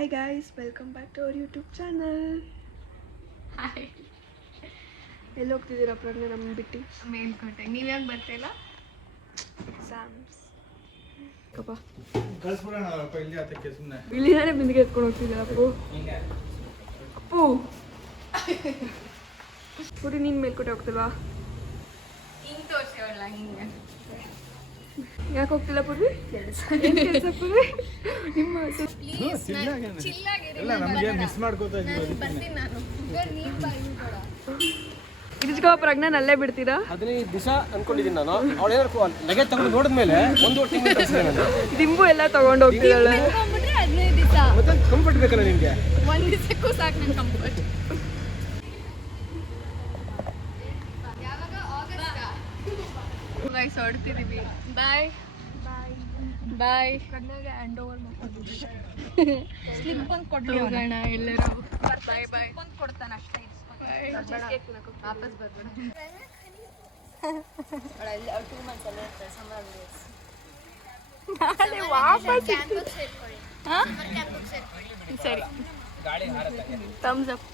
Hi guys, welcome back to our YouTube channel. Hi, ಎಲ್ಲಿ ಹೋಗ್ತಿದ್ದೀರಾ ಪ್ರಜ್ಞೆ ನಮ್ಮ ಬಿಟ್ಟು? ಮೇಲ್ಕೋಟೆ. ನೀವು ಯಾಕೆ ಬರ್ತಿಲ್ಲ? ಎಕ್ಸಾಮ್ಸ್ ಕಪ್ಪ ಕಳಿಸ್ಬಿಡೋಣ ಇಲ್ಲಿ ಅದಕ್ಕೆ ಸುಮ್ಮನೆ ಇಲ್ಲಿದಾನೆ ಬಿಂದಿಗೆ ಎತ್ಕೊಂಡು ಹೋಗ್ತಿದ್ದೀರಾ ಅಪ್ಪು? ಅಪ್ಪು ಪುರಿ ನೀನು ಮೇಲ್ಕೋಟೆ ಹೋಗ್ತಿಲ್ವಾ? ಹಿಂಗೆ ತೋರಿಸೇವಲ್ಲ, ಹಿಂಗೆ ಯಾಕೆ ಹೋಗ್ತಿಲ್ಲ ಪುರಿ? ಏನು ಕೆಲಸ ಪುರಿ? ನಿಮ್ಮ ಇಲ್ಲ ನಮಗೆ ಮಿಸ್ ಮಾಡ್ಕೋತಾ ಇದ್ದೀವಿ. ಬರ್ತೀನಿ ನಾನು. ನೀರು ಬಾಯಿಬೇಡ. ಇದ್ಕೋ ಪ್ರಜ್ಞಾನ ಅಲ್ಲೇ ಬಿಡ್ತೀರಾ? 15 ದಿವಸ ಅನ್ಕೊಂಡಿದ್ದೀನಿ ನಾನು. ಅವಳು ಏನಾರು ಲಗೇಜ್ ತಗೊಂಡು ನೋಡಿದ್ಮೇಲೆ ಒಂದು ತಿಂಗಳು ಕಳಿಸಿದೆ ನಾನು. ದಿಂಬು ಎಲ್ಲ ತಗೊಂಡು ಹೋಗ್ತಿದ್ದಾಳೆ. ತಗೊಂಡ್ಬಿಟ್ರೆ 15 ದಿವಸ. ಮತ್ತೆ ಕಂಫರ್ಟ್ ಬೇಕಲ್ಲ ನಿಮಗೆ? ಒಂದು ದಿವಸಕ್ಕೂ ಸಾಕು ನನ್ನ ಕಂಫರ್ಟ್. ಯಾವಾಗ? ಆಗಸ್ಟ್. ಗೈಸ್ ಹೊಡ್ತಿದ್ದೀವಿ. ಬಾಯ್ ಬಾಯ್. ಪ್ರಜ್ಞಾಗೆ ಹ್ಯಾಂಡ್ ಓವರ್ ಮಾಡ್ಕೊಂಡಿದ್ದೀವಿ. ಸ್ಲಿಪ್ ಒಂದು ಕೊಟ್ಟು ಹೋಗೋಣ ಎಲ್ಲರೂ. ಬಾಯ್ ಬಾಯ್. ಒಂದು ಕೊಡ್ತಾನೆ ಅಷ್ಟೇ. ವಾಪಸ್ ಬರ್ಬೇಡ. ನಾಳೆ ವಾಪಸ್ ಸರಿ, ಥಮ್ಸ್ ಅಪ್.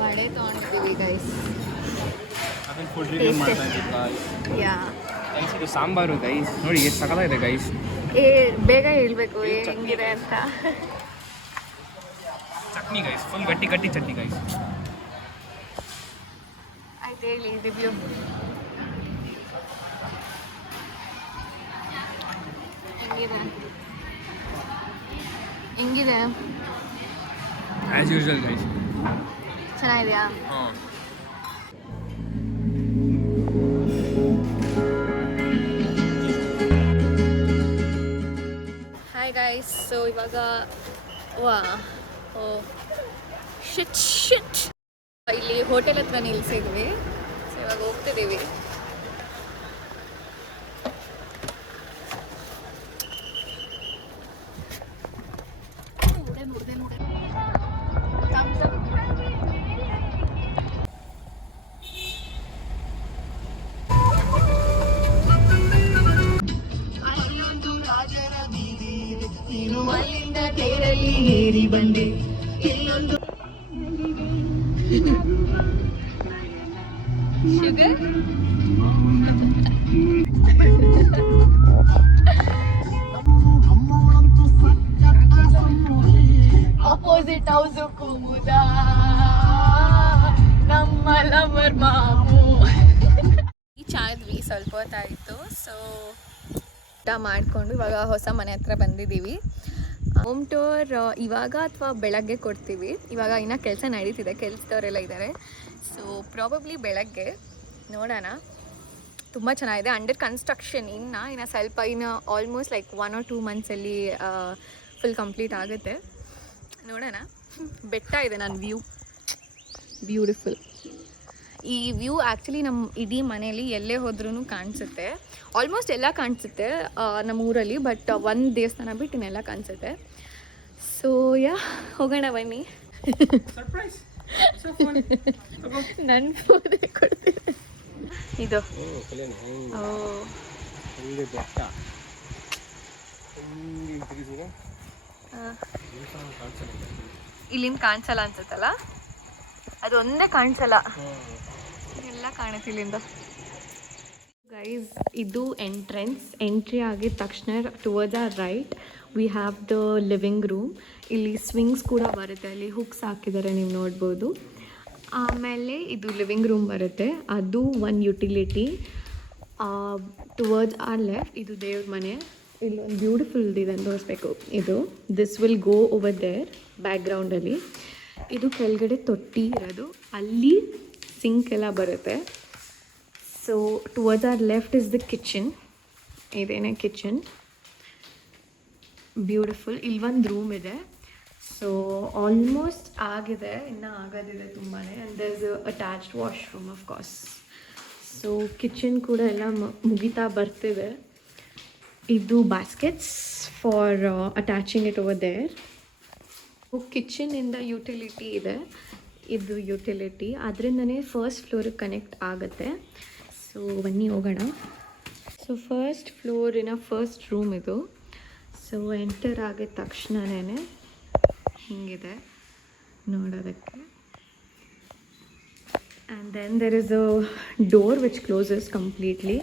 ವಡೆ ತೊಗೊಂಡಿದ್ದೀವಿ ಗೈಸ್. ಅದನ್ನ ಫುಡ್ ರಿವ್ಯೂ ಮಾಡ್ತಾ ಇದ್ದೀನಿ. ಯಾ, ಗೈಸ್ ಇದು ಸಾಂಬಾರು ಗೈಸ್ ನೋಡಿ ಎಷ್ಟು ಸಕಲಾಗಿದೆ ಗೈಸ್. ಬೇಗ ಹೇಳ್ಬೇಕು ಹೆಂಗಿದೆ ಅಂತ. ಚಟ್ನಿ ಗೈಸ್ ಫುಲ್ ಗಟ್ಟಿ ಗಟ್ಟಿ ಚಟ್ನಿ ಗೈಸ್. ಆಯ್ತು, ಹೇಳಿ ರಿವ್ಯೂ. ಹೆಂಗಿದೆ? As usual guys. ಚೆನ್ನಾಗಿದೆಯಾ? ಹಾಂ ಹಾಯ್ ಗೈಸ್. ಸೊ ಇವಾಗ ಶಿಟ್ ಇಲ್ಲಿ ಹೋಟೆಲ್ ಹತ್ರ ನಿಲ್ಸಿದ್ವಿ. ಸೊ ಇವಾಗ ಹೋಗ್ತಿದ್ದೀವಿ. ಶುಗರ್ ಅಪೋಸಿಟ್ ಹೌಸು ಕೂದ ನಮ್ಮ ಲವರ್ ಮಾಮು. ಈ ಚಾದ್ವಿ ಸ್ವಲ್ಪ ಹೊತ್ತಾಯಿತು. ಸೊ ಊಟ ಮಾಡಿಕೊಂಡು ಇವಾಗ ಹೊಸ ಮನೆ ಹತ್ರ ಬಂದಿದ್ದೀವಿ. ಹೋಮ್ ಟೂರ್ ಇವಾಗ ಅಥವಾ ಬೆಳಗ್ಗೆ ಕೊಡ್ತೀವಿ. ಇವಾಗ ಇನ್ನೂ ಕೆಲಸ ನಡೀತಿದೆ, ಕೆಲಸದವರೆಲ್ಲ ಇದ್ದಾರೆ. ಸೊ ಪ್ರಾಬಬ್ಲಿ ಬೆಳಗ್ಗೆ ನೋಡೋಣ. ತುಂಬ ಚೆನ್ನಾಗಿದೆ, ಅಂಡರ್ ಕನ್ಸ್ಟ್ರಕ್ಷನ್. ಇನ್ನು ಸ್ವಲ್ಪ ಆಲ್ಮೋಸ್ಟ್ ಲೈಕ್ 1 or 2 ಮಂತ್ಸಲ್ಲಿ ಫುಲ್ ಕಂಪ್ಲೀಟ್ ಆಗುತ್ತೆ. ನೋಡೋಣ. ಬೆಟ್ಟ ಇದೆ ನನ್ನ ವ್ಯೂ, ಬ್ಯೂಟಿಫುಲ್. ಈ ವ್ಯೂ ಆ್ಯಕ್ಚುಲಿ ನಮ್ಮ ಇಡೀ ಮನೆಯಲ್ಲಿ ಎಲ್ಲೇ ಹೋದ್ರೂ ಕಾಣಿಸುತ್ತೆ. ಆಲ್ಮೋಸ್ಟ್ ಎಲ್ಲ ಕಾಣಿಸುತ್ತೆ ನಮ್ಮ ಊರಲ್ಲಿ, ಬಟ್ ಒಂದು ದೇವಸ್ಥಾನ ಬಿಟ್ಟು ಇನ್ನೆಲ್ಲ ಕಾಣಿಸುತ್ತೆ. ಸೊ ಯಾ, ಹೋಗೋಣ ಬನ್ನಿ. ಸರ್ಪ್ರೈಸ್. ನನ್ನ ಫೋನೇ ಕೊಡ್ತೀನಿ ಇದು. ಬೆಟ್ಟ ಇಲ್ಲಿಂದ ಕಾಣಿಸಲ್ಲ ಅನ್ಸುತ್ತಲ್ಲ, ಅದು ಒಂದೇ ಕಾಣಿಸಲ್ಲ, ಎಲ್ಲ ಕಾಣುತ್ತೆ ಇಲ್ಲಿಂದ. ಗೈಸ್, ಇದು ಎಂಟ್ರಿ ಆಗಿದ ತಕ್ಷಣ towards our right we have the living room. ಇಲ್ಲಿ ಸ್ವಿಂಗ್ಸ್ ಕೂಡ ಬರುತ್ತೆ, ಅಲ್ಲಿ ಹುಕ್ಸ್ ಹಾಕಿದ್ದಾರೆ, ನೀವು ನೋಡ್ಬೋದು. ಆಮೇಲೆ ಇದು ಲಿವಿಂಗ್ ರೂಮ್ ಬರುತ್ತೆ, ಅದು ಒಂದು ಯುಟಿಲಿಟಿ. ಟುವರ್ಡ್ಸ್ ಆರ್ ಲೆಫ್ಟ್ ಇದು ದೇವ್ರ ಮನೆ. ಇಲ್ಲೊಂದು ಬ್ಯೂಟಿಫುಲ್ ಇದೆ ತೋರಿಸ್ಬೇಕು. ಇದು this will go over there ಬ್ಯಾಕ್ಗ್ರೌಂಡಲ್ಲಿ. ಇದು ಕೆಳಗಡೆ ತೊಟ್ಟಿ ಇರೋದು, ಅಲ್ಲಿ ಸಿಂಕ್ ಎಲ್ಲ ಬರುತ್ತೆ. So towards our left is the kitchen. ಇದೇನೇ ಕಿಚನ್, ಬ್ಯೂಟಿಫುಲ್. ಇಲ್ಲಿ ಒಂದು ರೂಮ್ ಇದೆ. ಸೊ ಆಲ್ಮೋಸ್ಟ್ ಆಗಿದೆ, ಇನ್ನೂ ಆಗೋದಿದೆ ತುಂಬಾ. And there is attached washroom of course. So kitchen ಕೂಡ ಎಲ್ಲ ಮುಗಿತಾ ಬರ್ತಿದೆ. ಇದು baskets for attaching it over there. ಕಿಚನಿಂದ ಯುಟಿಲಿಟಿ ಇದೆ, ಇದು ಯುಟಿಲಿಟಿ ಅದರಿಂದನೇ ಫಸ್ಟ್ ಫ್ಲೋರಿಗೆ ಕನೆಕ್ಟ್ ಆಗುತ್ತೆ. ಸೊ ಬನ್ನಿ ಹೋಗೋಣ. ಸೊ ಫಸ್ಟ್ ಫ್ಲೋರಿನ ಫಸ್ಟ್ ರೂಮ್ ಇದು. ಸೊ ಎಂಟರ್ ಆಗಿದ ತಕ್ಷಣವೇ ಹಿಂಗಿದೆ ನೋಡೋದಕ್ಕೆ. And then there is a door which closes completely.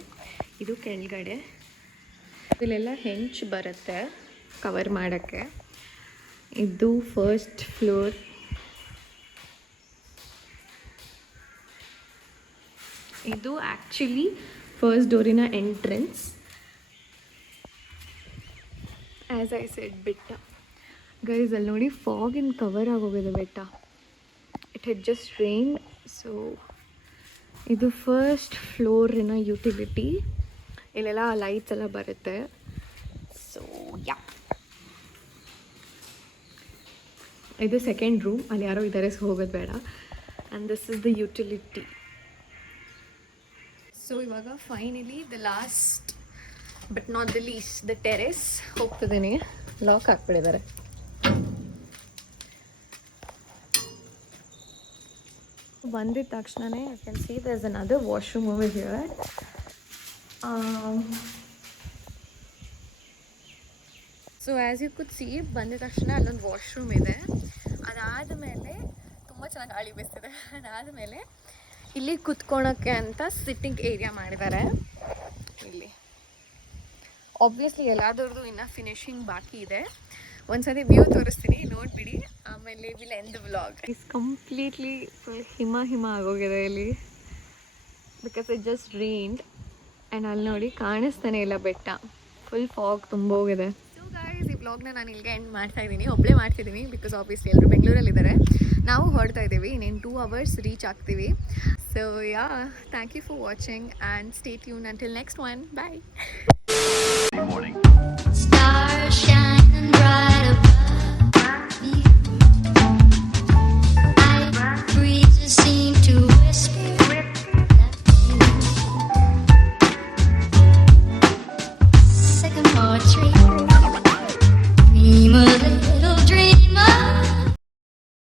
ಇದು ಕೆಳಗಡೆ ಇಲ್ಲೆಲ್ಲ ಹೆಂಚು ಬರುತ್ತೆ ಕವರ್ ಮಾಡೋಕ್ಕೆ. ಇದು ಫಸ್ಟ್ ಫ್ಲೋರ್. ಇದು ಆ್ಯಕ್ಚುಲಿ ಫಸ್ಟ್ ಡೋರಿನ ಎಂಟ್ರೆನ್ಸ್. ಆ್ಯಸ್ ಐ ಸೆಡ್ ಬೆಟ್ಟ ಗೈಸ್, ಅಲ್ಲಿ ನೋಡಿ ಫಾಗಿನ್ ಕವರ್ ಆಗೋಗಿದೆ ಬೆಟ್ಟ. It had just rain. So ಇದು ಫಸ್ಟ್ ಫ್ಲೋರಿನ ಯುಟಿಲಿಟಿ. ಇಲ್ಲೆಲ್ಲ ಲೈಟ್ಸ್ ಎಲ್ಲ ಬರುತ್ತೆ. ಸೊ ಯಾ, ಇದು ಸೆಕೆಂಡ್ ರೂಮ್. ಅಲ್ಲಿ ಯಾರೋ ಇದ್ದಾರೆ, ಸೊ ಹೋಗೋದು ಬೇಡ. And this is the utility. So ಇವಾಗ finally the last but not the least, the terrace ಹೋಗ್ತಿದ್ದೀನಿ. ಲಾಕ್ ಹಾಕ್ಬಿಟ್ಟಿದ್ದಾರೆ. ಬಂದಿದ ತಕ್ಷಣವೇ I can see there is another washroom over here. So as you could see, ಬಂದಿದ ತಕ್ಷಣ ಅಲ್ಲೊಂದು ವಾಶ್ರೂಮ್ ಇದೆ. ಅದಾದಮೇಲೆ ತುಂಬ ಚೆನ್ನಾಗಿ ಗಾಳಿ ಬೀಸ್ತಿದೆ. ಅದಾದಮೇಲೆ ಇಲ್ಲಿ ಕುತ್ಕೊಳಕ್ಕೆ ಅಂತ ಸಿಟ್ಟಿಂಗ್ ಏರಿಯಾ ಮಾಡಿದ್ದಾರೆ. ಇಲ್ಲಿ ಆಬ್ವಿಯಸ್ಲಿ ಎಲ್ಲಾದ್ರದ್ದು ಇನ್ನೂ ಫಿನಿಶಿಂಗ್ ಬಾಕಿ ಇದೆ. ಒಂದ್ಸತಿ ವ್ಯೂ ತೋರಿಸ್ತೀನಿ, ನೋಡಿಬಿಡಿ. ಆಮೇಲೆ will end the vlog. Is completely full ಹಿಮ ಆಗೋಗಿದೆ ಇಲ್ಲಿ, because it just rained. And ಅಲ್ಲಿ ನೋಡಿ ಕಾಣಿಸ್ತಾನೆ ಇಲ್ಲ ಬೆಟ್ಟ, ಫುಲ್ ಫಾಗ್ ತುಂಬ ಹೋಗಿದೆ. ಸೊ ಗೈಸ್, ಈ ವ್ಲಾಗ್ನ ನಾನು ಇಲ್ಲಿಗೆ ಎಂಡ್ ಮಾಡ್ತಾ ಇದ್ದೀನಿ. ಒಬ್ಬಳೇ ಮಾಡ್ತಿದ್ದೀನಿ ಬಿಕಾಸ್ ಆಬ್ವಿಯಸ್ಲಿ ಎಲ್ಲರೂ ಬೆಂಗಳೂರಲ್ಲಿದ್ದಾರೆ. ನಾವು ಹೊರಡ್ತಾ ಇದ್ದೀವಿ, ಇನ್ನೇನು 2 hours ರೀಚ್ ಆಗ್ತೀವಿ. So yeah, thank you for watching and stay tune until next one. Bye. Stars shine.